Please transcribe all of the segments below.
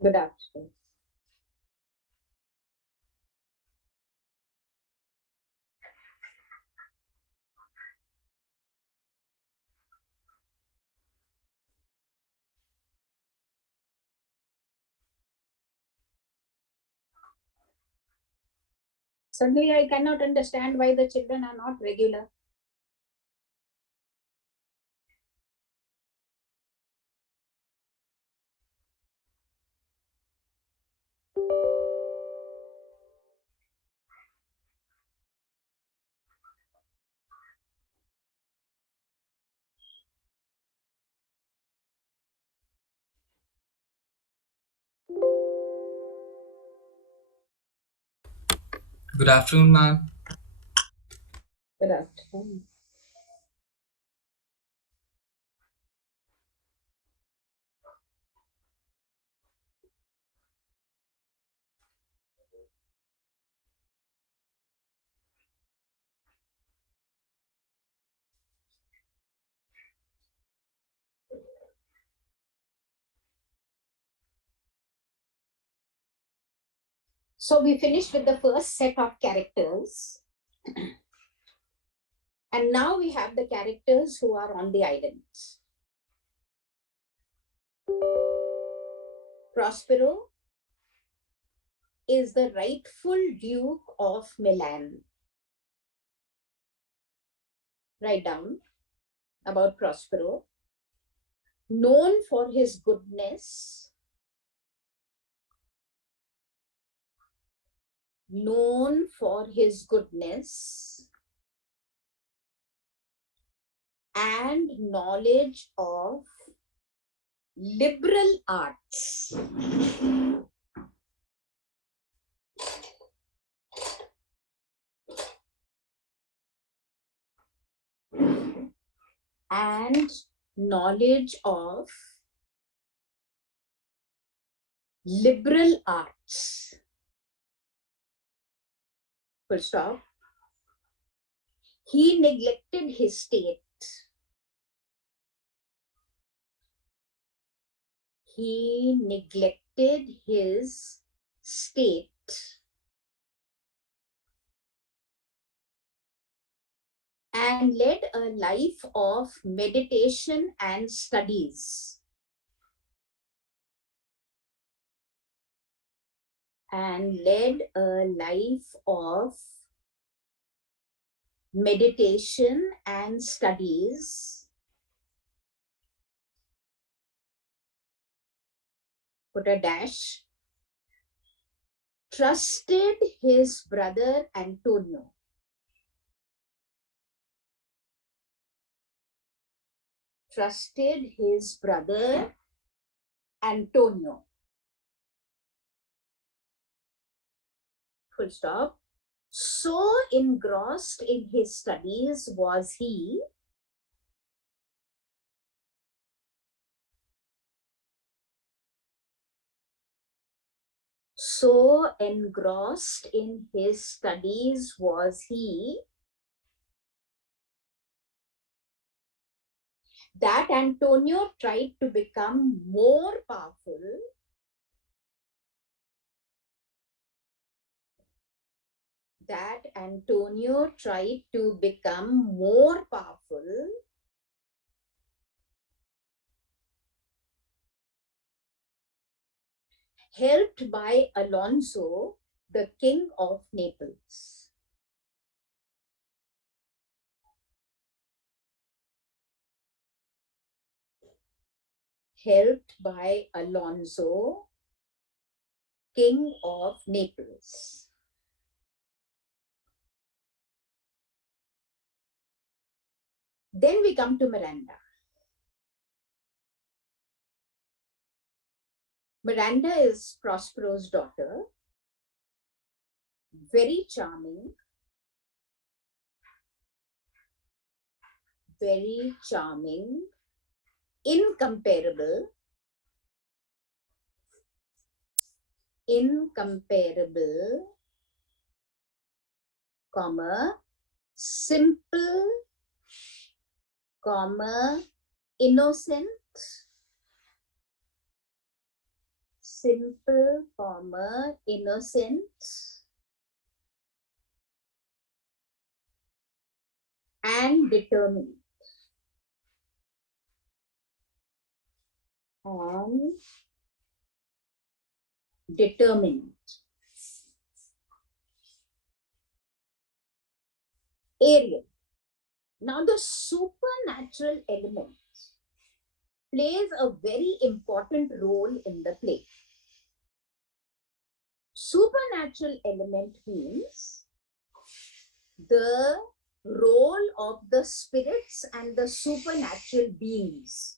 Good afternoon. Suddenly, I cannot understand why the children are not regular. Good afternoon, ma'am. Good afternoon. So we finished with the first set of characters. And now we have the characters who are on the islands. Prospero is the rightful Duke of Milan. Write down about Prospero. Known for his goodness, and knowledge of liberal arts. And knowledge of liberal arts. Full stop. He neglected his state. He neglected his state and led a life of meditation and studies. And led a life of meditation and studies. Put a dash. Trusted his brother Antonio. Trusted his brother Antonio. Full stop. So engrossed in his studies was he that Antonio tried to become more powerful helped by Alonso, the king of Naples. Helped by Alonso, king of Naples. Then we come to Miranda. Miranda is Prospero's daughter, very charming, incomparable, simple, innocent, simple, innocent, and determined. And determined. Ariel. Now, the supernatural element plays a very important role in the play. Supernatural element means the role of the spirits and the supernatural beings.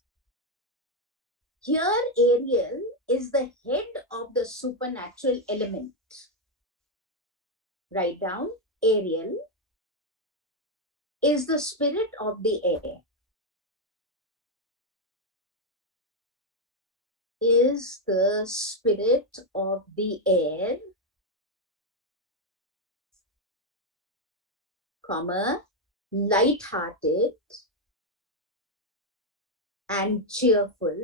Here, Ariel is the head of the supernatural element. Write down, Ariel is the spirit of the air. Is the spirit of the air, comma, light-hearted and cheerful.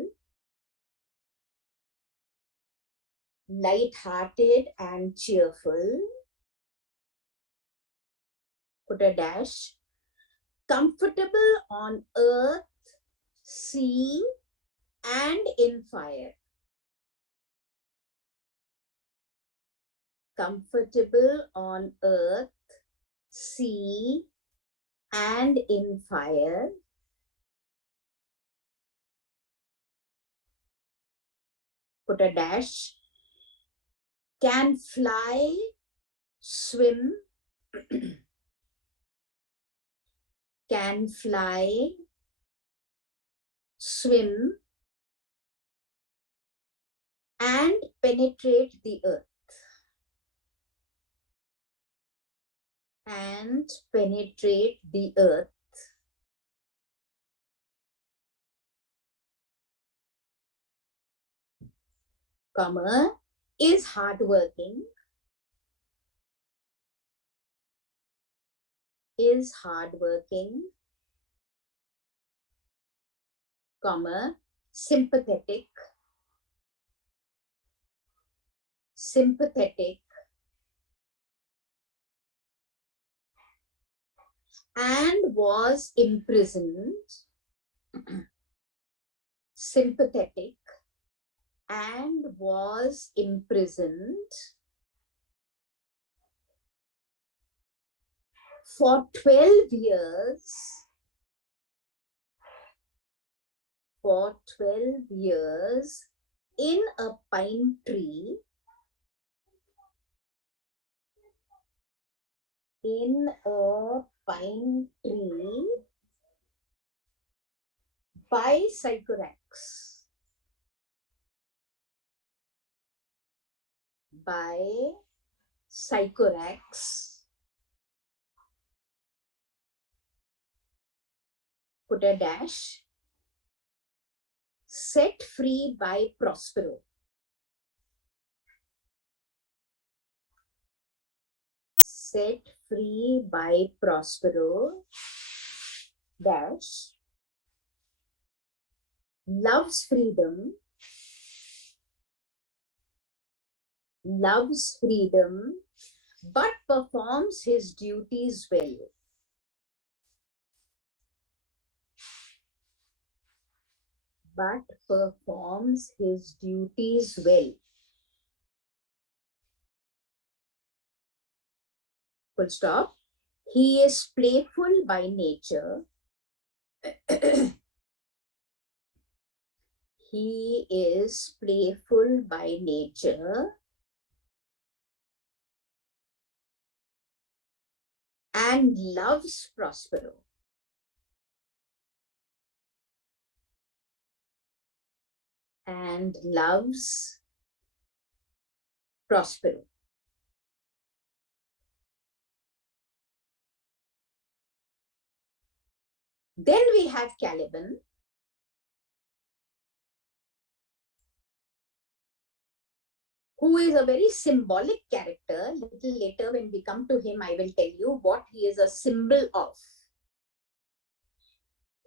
Light-hearted and cheerful. Put a dash. Comfortable on earth, sea, and in fire. Comfortable on earth, sea, and in fire. Put a dash. Can fly, swim, can fly, swim, and penetrate the earth. And penetrate the earth. Comma, is hardworking. Is hardworking. Comma, sympathetic. Sympathetic. And was imprisoned. Sympathetic and was imprisoned for 12 years. For 12 years in a pine tree. In a pine tree by Sycorax. By Sycorax. Put a dash. Set free by Prospero. Set free by Prospero. Dash. Loves freedom. Loves freedom, but performs his duties well. But performs his duties well. Full stop. He is playful by nature. He is playful by nature and loves Prospero. And loves Prospero. Then we have Caliban, who is a very symbolic character. Little later when we come to him, I will tell you what he is a symbol of.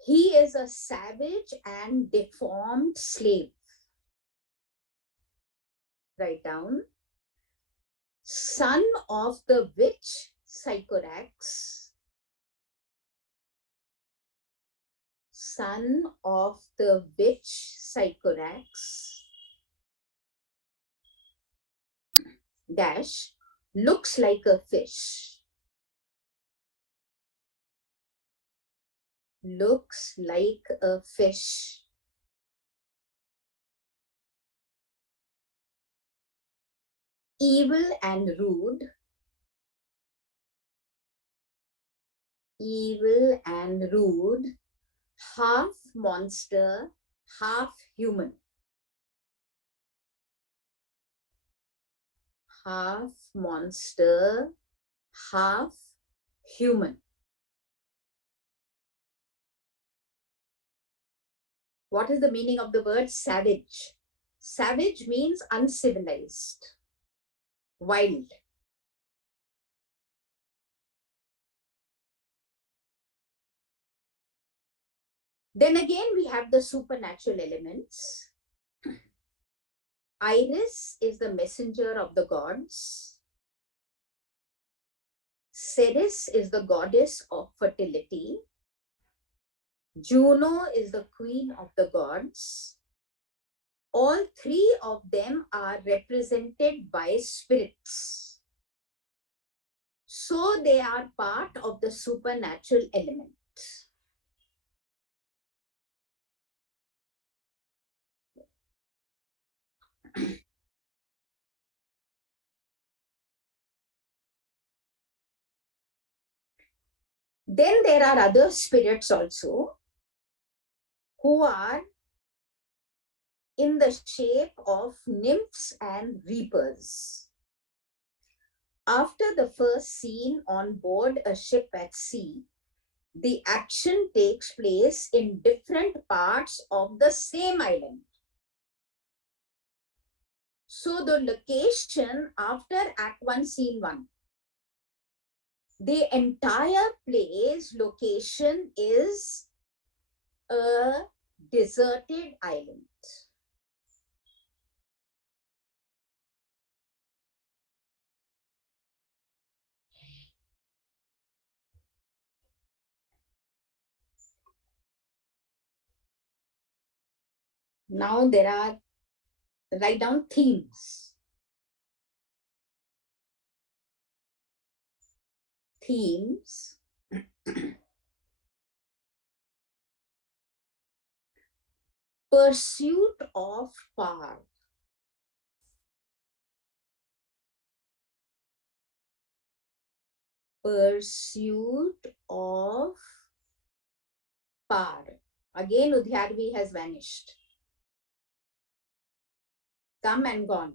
He is a savage and deformed slave. Write down. Son of the witch Sycorax. Son of the witch Sycorax. Dash. Looks like a fish. Looks like a fish. Evil and rude. Evil and rude. Half monster, half human. Half monster, half human. What is the meaning of the word savage? Savage means uncivilized, wild. Then again, we have the supernatural elements. Iris is the messenger of the gods. Ceres is the goddess of fertility. Juno is the queen of the gods. All three of them are represented by spirits. So they are part of the supernatural element. Then there are other spirits also who are in the shape of nymphs and reapers. After the first scene on board a ship at sea, the action takes place in different parts of the same island. So the location after Act 1, Scene 1, the entire play's location is a deserted island. Now there are, write down themes. Themes. Pursuit of power. Pursuit of power. Again, Udhyarvi has vanished. Come and gone.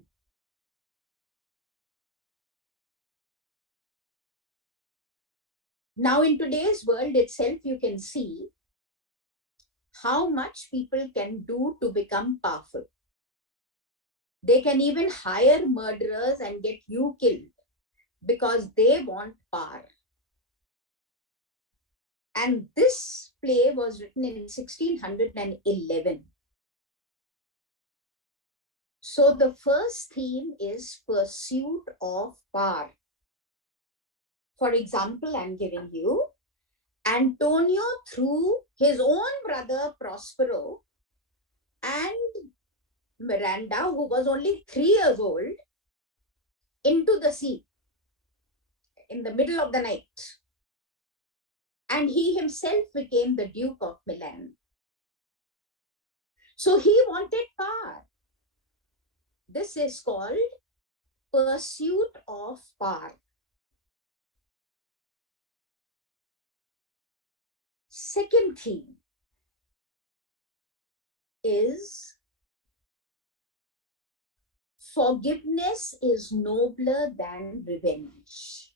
Now, in today's world itself, you can see how much people can do to become powerful. They can even hire murderers and get you killed because they want power. And this play was written in 1611. So the first theme is pursuit of power. For example, I'm giving you Antonio threw his own brother Prospero and Miranda, who was only 3 years old, into the sea in the middle of the night. And he himself became the Duke of Milan. So he wanted power. This is called pursuit of power. Second theme is forgiveness is nobler than revenge.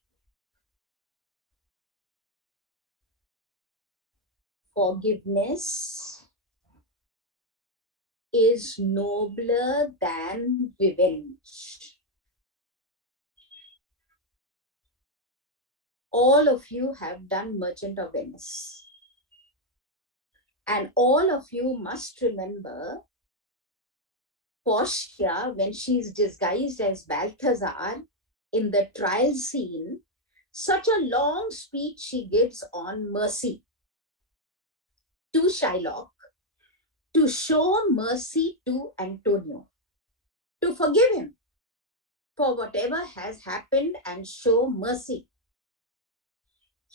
Forgiveness is nobler than revenge. All of you have done Merchant of Venice. And all of you must remember Portia, when she's disguised as Balthazar in the trial scene, such a long speech she gives on mercy to Shylock, to show mercy to Antonio, to forgive him for whatever has happened and show mercy.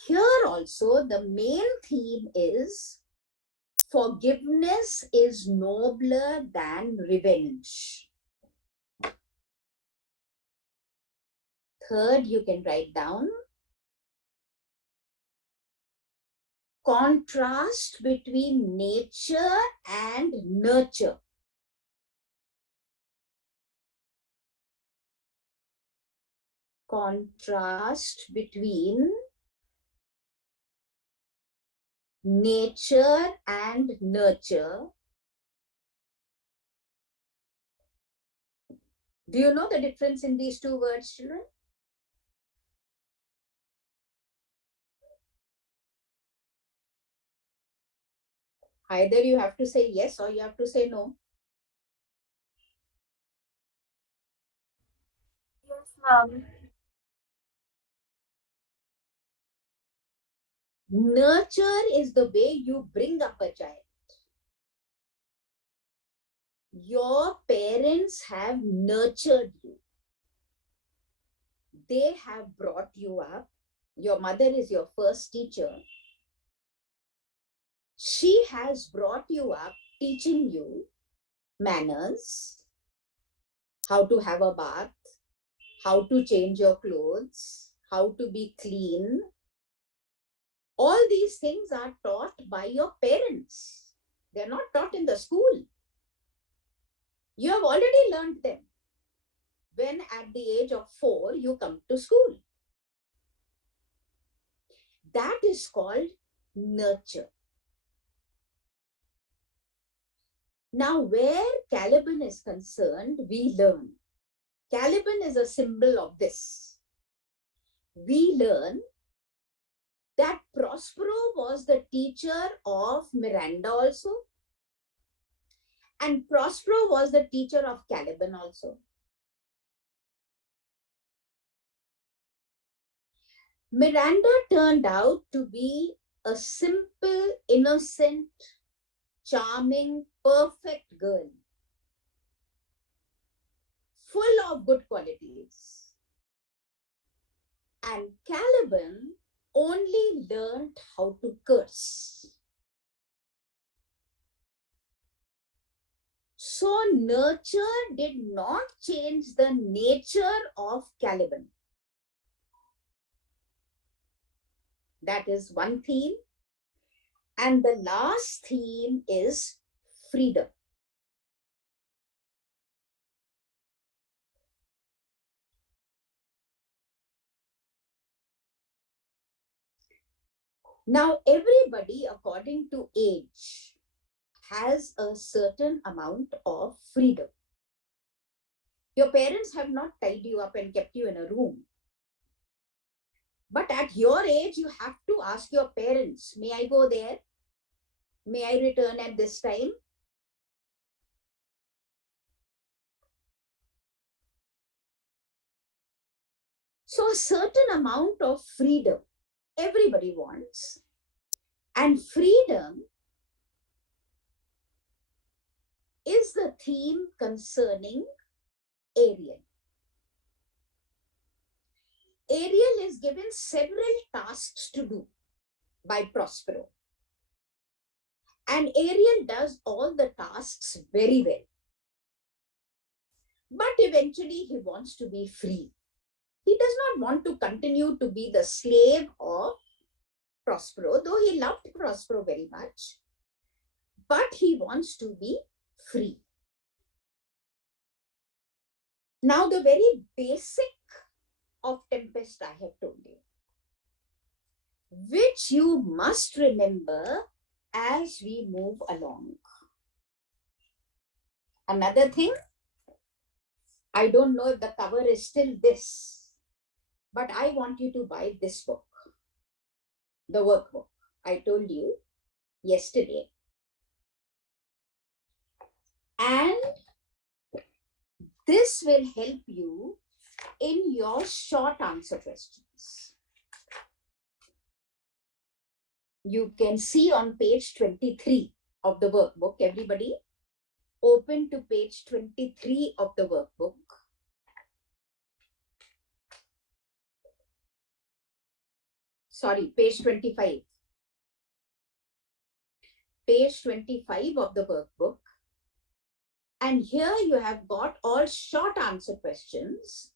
Here also, the main theme is forgiveness is nobler than revenge. Third, you can write down contrast between nature and nurture. Contrast between nature and nurture. Do you know the difference in these two words, children? Either you have to say yes or you have to say no. Yes, ma'am. Nurture is the way you bring up a child. Your parents have nurtured you. They have brought you up. Your mother is your first teacher. She has brought you up, teaching you manners, how to have a bath, how to change your clothes, how to be clean. All these things are taught by your parents. They're not taught in the school. You have already learned them when at the age of 4 you come to school. That is called nurture. Now, where Caliban is concerned, we learn. Caliban is a symbol of this. We learn that Prospero was the teacher of Miranda also, and Prospero was the teacher of Caliban also. Miranda turned out to be a simple, innocent, charming, perfect girl, full of good qualities. And Caliban only learned how to curse. So nurture did not change the nature of Caliban. That is one theme. And the last theme is freedom. Now, everybody, according to age, has a certain amount of freedom. Your parents have not tied you up and kept you in a room. But at your age, you have to ask your parents, may I go there? May I return at this time? So a certain amount of freedom everybody wants. And freedom is the theme concerning Ariel. Ariel is given several tasks to do by Prospero. And Ariel does all the tasks very well. But eventually he wants to be free. He does not want to continue to be the slave of Prospero, though he loved Prospero very much. But he wants to be free. Now, the very basic of Tempest I have told you, which you must remember as we move along. Another thing, I don't know if the cover is still this, but I want you to buy this book, the workbook I told you yesterday. And This will help you in your short answer questions. You can see on page 23 of the workbook. Everybody, open to page 23 of the workbook. Sorry, page 25. Page 25 of the workbook. And here you have got all short answer questions,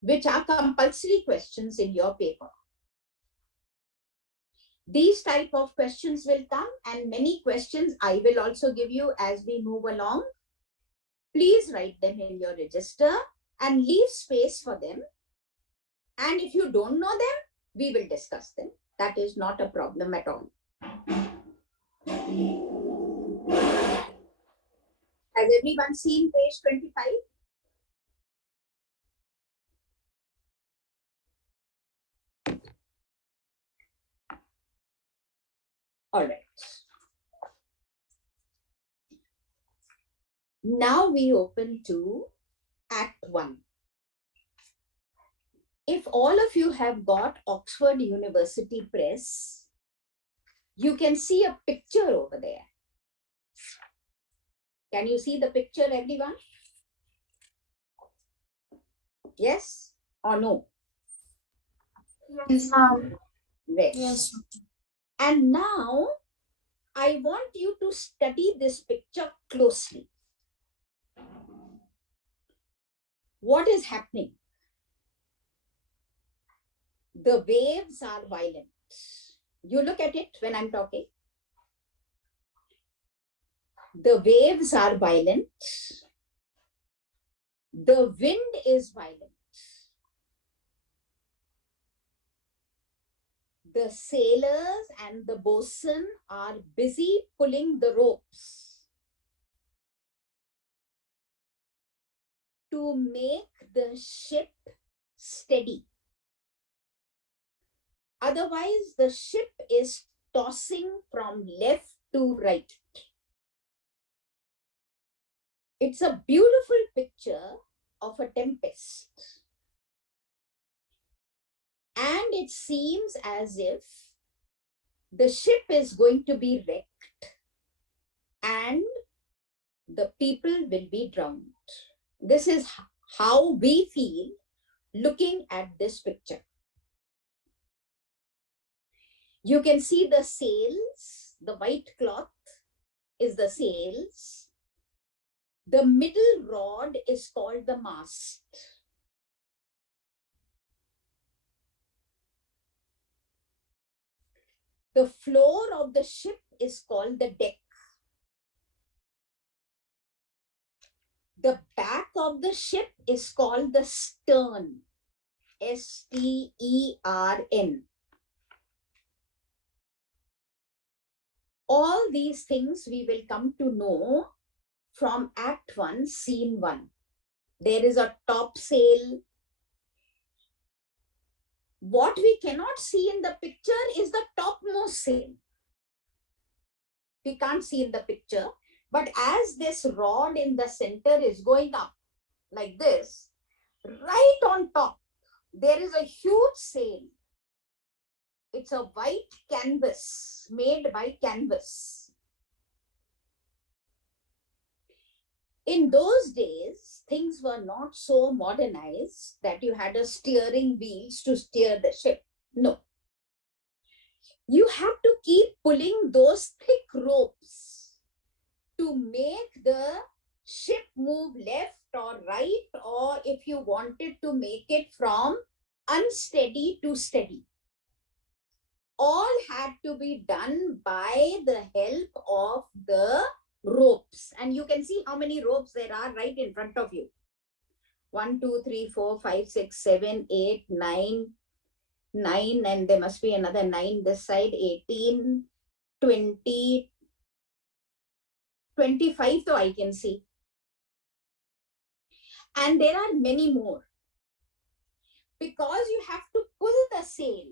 which are compulsory questions in your paper. These type of questions will come, and many questions I will also give you as we move along. Please write them in your register and leave space for them. And if you don't know them, we will discuss them. That is not a problem at all. Has everyone seen page 25? All right. Now we open to Act 1. If all of you have got Oxford University Press, you can see a picture over there. Can you see the picture, everyone? Yes or no? Yes, ma'am. Yes. And now I want you to study this picture closely. What is happening? The waves are violent. You look at it when I'm talking. The waves are violent. The wind is violent. The sailors and the bosun are busy pulling the ropes to make the ship steady. Otherwise, the ship is tossing from left to right. It's a beautiful picture of a tempest. And it seems as if the ship is going to be wrecked and the people will be drowned. This is how we feel looking at this picture. You can see the sails, the white cloth is the sails. The middle rod is called the mast. The floor of the ship is called the deck. The back of the ship is called the stern. S-T-E-R-N. All these things we will come to know from Act 1, Scene 1. There is a topsail. What we cannot see in the picture is the topmost sail. We can't see in the picture. But as this rod in the center is going up like this, right on top, there is a huge sail. It's a white canvas made by canvas. In those days, things were not so modernized that you had a steering wheels to steer the ship. No. You have to keep pulling those thick ropes to make the ship move left or right, or if you wanted to make it from unsteady to steady. All had to be done by the help of the ropes. And you can see how many ropes there are right in front of you. 1, 2, 3, 4, 5, 6, 7, 8, 9, 9, and there must be another 9 this side, 18, 20, 25 though I can see. And there are many more. Because you have to pull the sail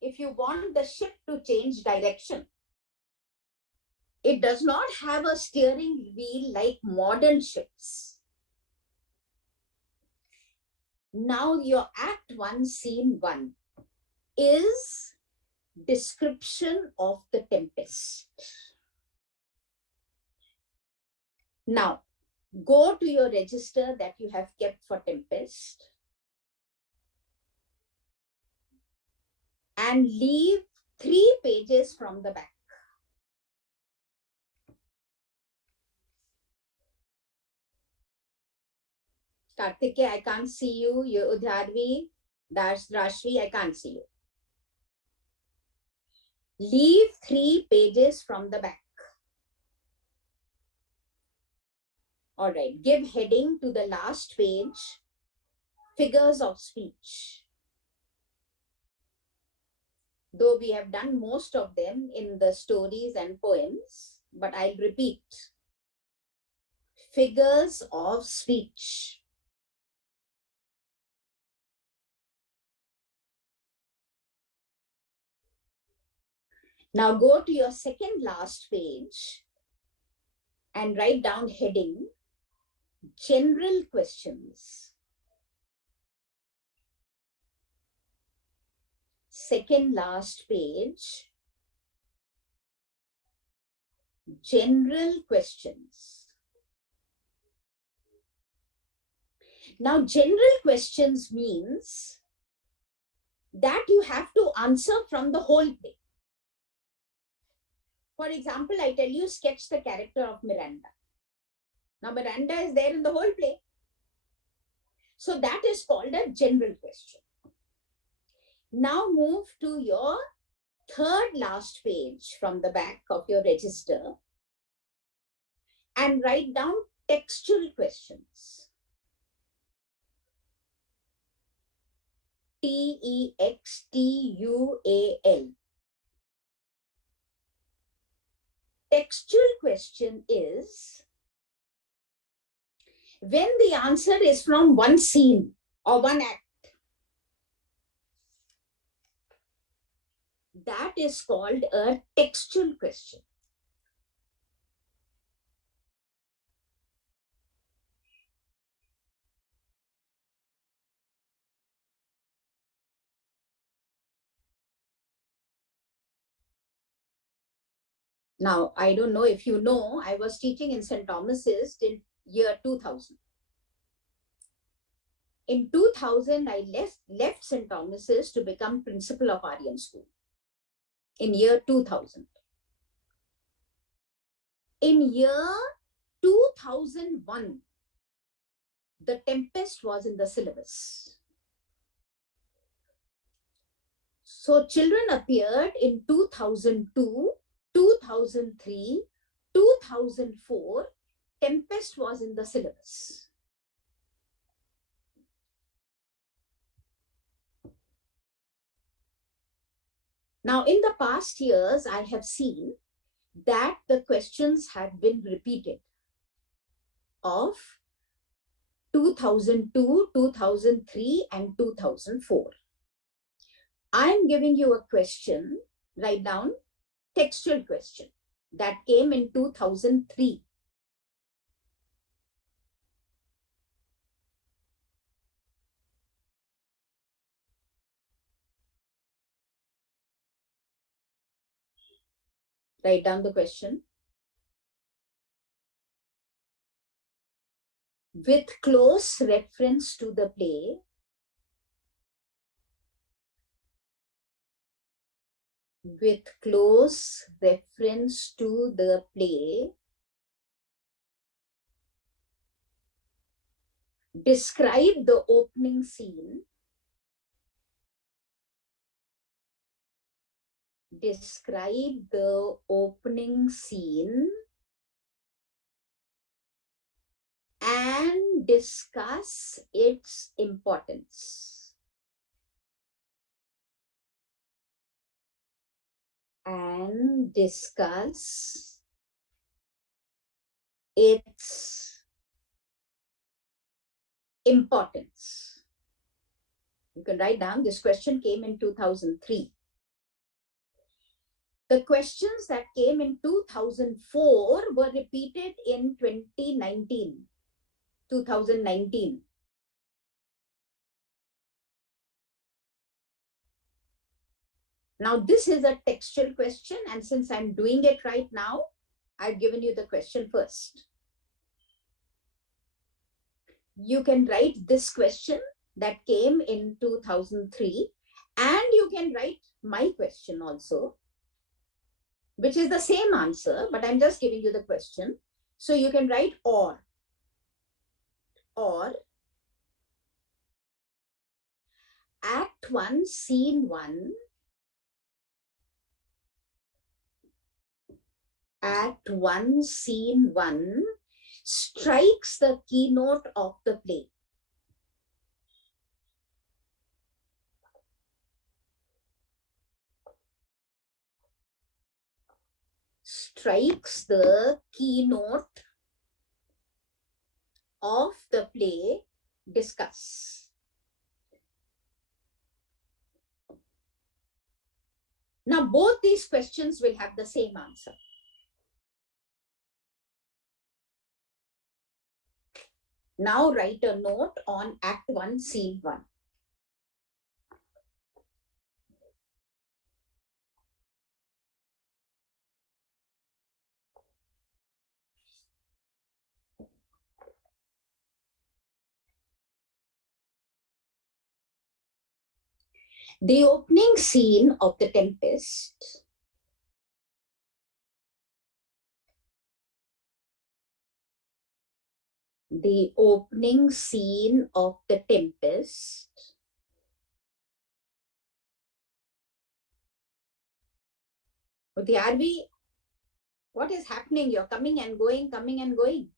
if you want the ship to change direction. It does not have a steering wheel like modern ships. Now your Act 1, Scene 1 is description of the Tempest. Now, go to your register that you have kept for Tempest and leave 3 pages from the back. Kartike, I can't see you. Udharvi, Rashvi, I can't see you. Leave 3 pages from the back. All right, give heading to the last page, figures of speech. Though we have done most of them in the stories and poems, but I'll repeat. Figures of speech. Now go to your second last page and write down heading, general questions. Second last page, general questions. Now, general questions means that you have to answer from the whole play. For example, I tell you, sketch the character of Miranda. Now, Miranda is there in the whole play. So that is called a general question. Now move to your third last page from the back of your register and write down textual questions. Textual. Textual question is when the answer is from one scene or one act. That is called a textual question. Now, I don't know if you know, I was teaching in St. Thomas's till year 2000. In 2000, I left St. Thomas's to become principal of Aryan School in year 2000. In year 2001, the Tempest was in the syllabus. So children appeared in 2002, 2003, 2004. Tempest was in the syllabus. Now, in the past years, I have seen that the questions have been repeated of 2002, 2003, and 2004. I am giving you a question, write down textual question that came in 2003. Write down the question. With close reference to the play, with close reference to the play, describe the opening scene. Describe the opening scene and discuss its importance. And discuss its importance. You can write down this question came in 2003. The questions that came in 2004 were repeated in 2019. Now, this is a textual question, and since I'm doing it right now, I've given you the question first. You can write this question that came in 2003, and you can write my question also, which is the same answer, but I'm just giving you the question. So you can write or Act 1, Scene 1, Act 1, Scene 1 strikes the keynote of the play. Strikes the keynote of the play. Discuss. Now, both these questions will have the same answer. Now, write a note on Act 1, Scene 1. The opening scene of The Tempest the opening scene of The Tempest what is happening? You're coming and going, coming and going.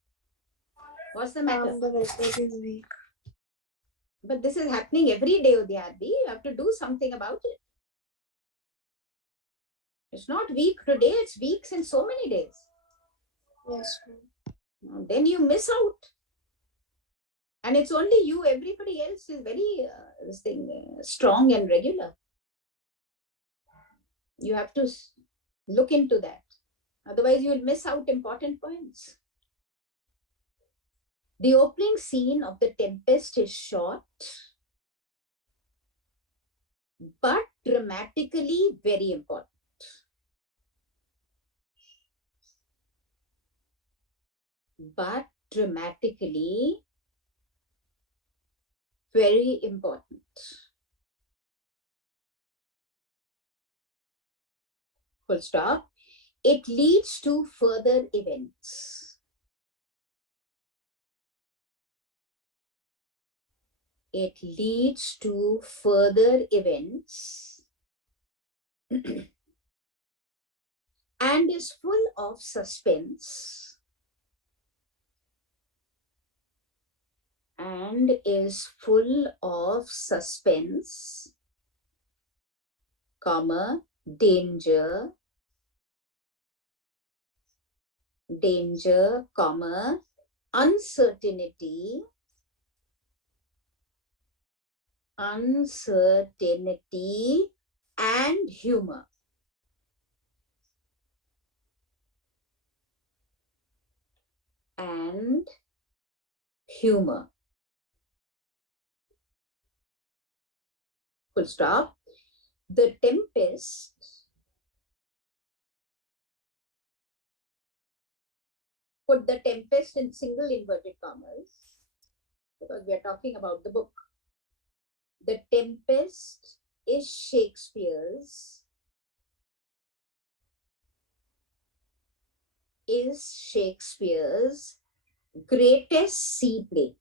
What's the matter? The network is weak. But this is happening every day, Udyarvi. You have to do something about it. It's not weak today, it's weak since so many days. Yes. Then you miss out. And it's only you, everybody else is very strong and regular. You have to look into that. Otherwise, you will miss out important points. The opening scene of The Tempest is short, but dramatically very important. But dramatically very important. Full stop. It leads to further events. It leads to further events and is full of suspense comma, danger, comma, uncertainty, and humor. And humor. Full stop. The Tempest put The Tempest in single inverted commas because we are talking about the book. The Tempest is Shakespeare's greatest sea play.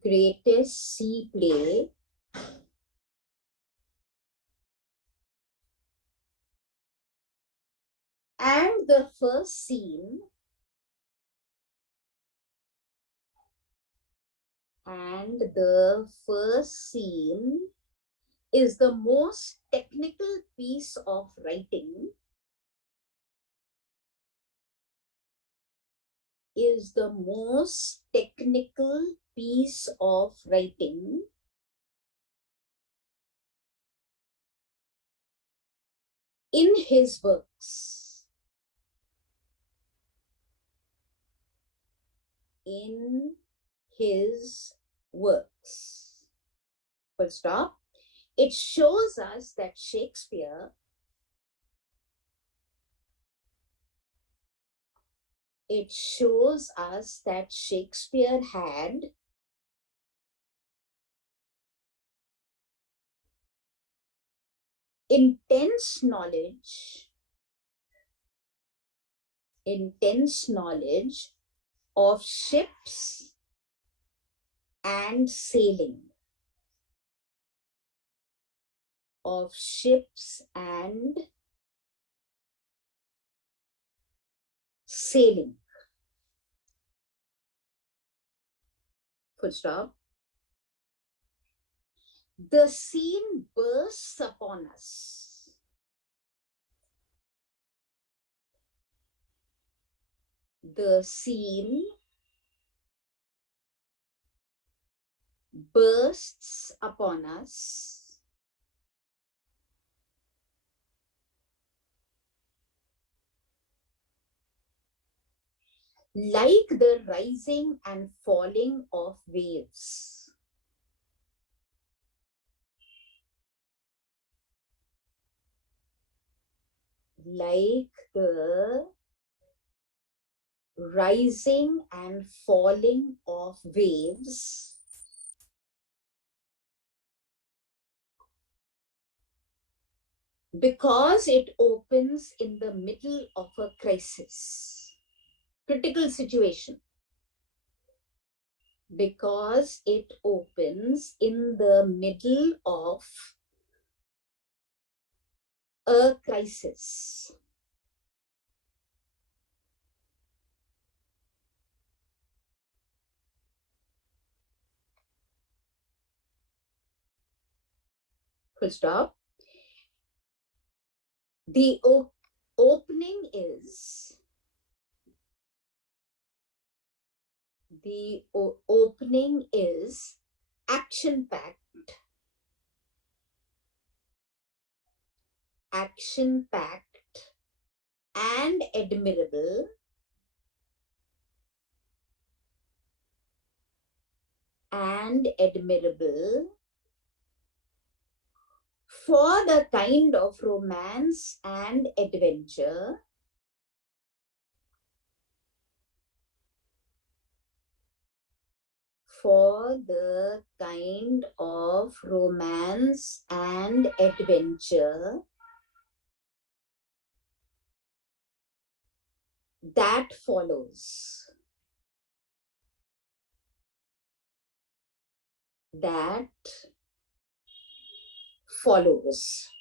Greatest sea play and the first scene is the most technical piece of writing in his works. In his works. Full stop. It shows us that Shakespeare had intense knowledge of ships and sailing. Of ships and sailing. Full stop. The scene bursts upon us. The scene bursts upon us like the rising and falling of waves. Like the rising and falling of waves because it opens in the middle of a crisis, critical situation. Because it opens in the middle of a crisis. Full stop. The opening is action-packed and admirable for the kind of romance and adventure that follows.